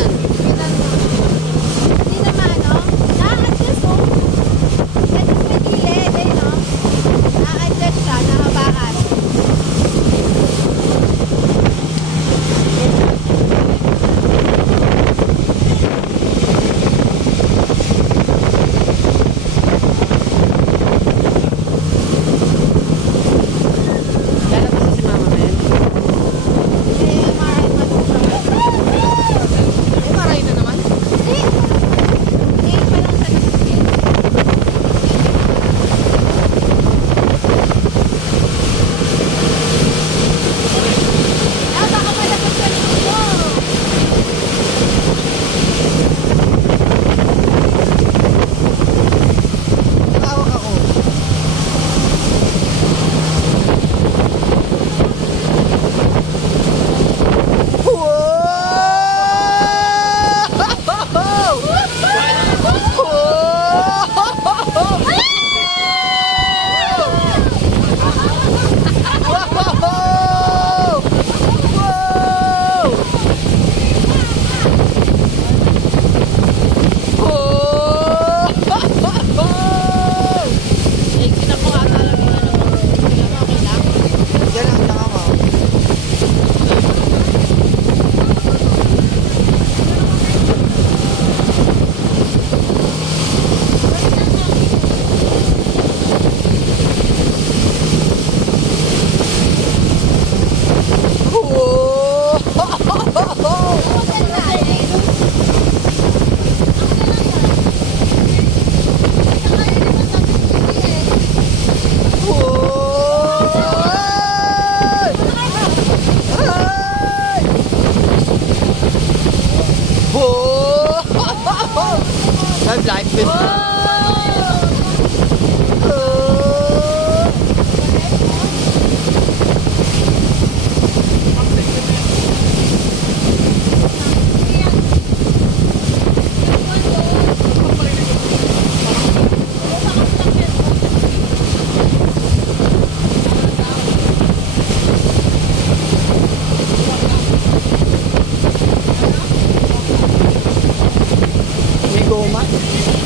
yan. Hindi naman, no? Na-adjust, oh. Adjust may gilid, eh, no? Na-adjust siya, nakabakas. Lalabas na si mama ngayon. Eh, maray matutulog. Eh, maray na naman. Eh, pa lang sa nagsiskin. Ah, baka malabas ka dito. Nakawak ako. Eh, kita ko ata lang yung ano. Okay lang. Yan ang tama. I'm like this. May goma.